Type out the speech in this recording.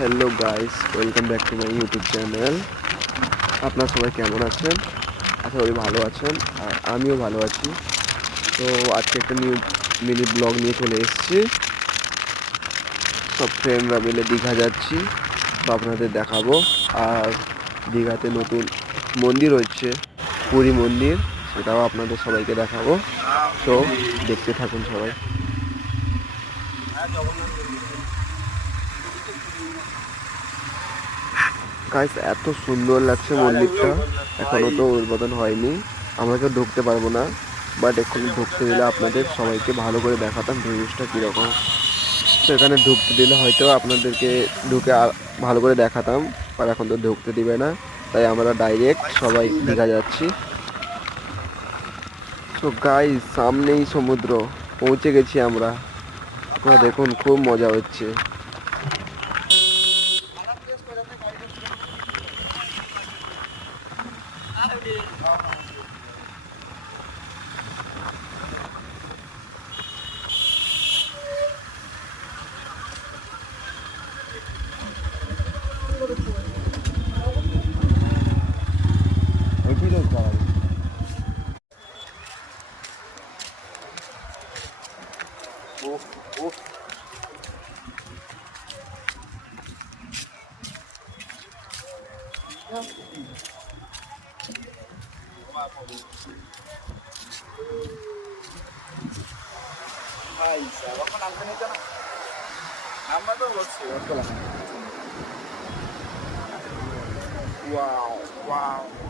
Hello guys, welcome back to my YouTube channel. আপনারা সবাই কেমন আছেন? আশা করি ভালো আছেন, আর আমিও ভালো আছি। তো আজকে একটা মিনি ব্লগ নিয়ে চলে এসেছি। সব ফ্রেন্ডরা মিলে দীঘা যাচ্ছি, তো আপনাদের দেখাবো। আর দীঘাতে নতুন মন্দির হচ্ছে, পুরী মন্দির, সেটাও আপনাদের সবাইকে দেখাবো। তো দেখতে থাকুন সবাই। গাইস, এত সুন্দর লাগছে মন্দিরটা। এখনো তো উদ্বোধন হয়নি, আমরা কেউ ঢুকতে পারবো না, বাট এক্ষুনি ঢুকতে দিলে আপনাদের সবাইকে ভালো করে দেখাতাম ভিউজটা কীরকম। তো এখানে ঢুকতে দিলে হয়তো আপনাদেরকে ঢুকে ভালো করে দেখাতাম, আর এখন তো ঢুকতে দিবে না, তাই আমরা ডাইরেক্ট সবাই দীঘা যাচ্ছি। তো গাইস, সামনেই সমুদ্র, পৌঁছে গেছি আমরা। আপনারা দেখুন, খুব মজা হচ্ছে। Wow, wow.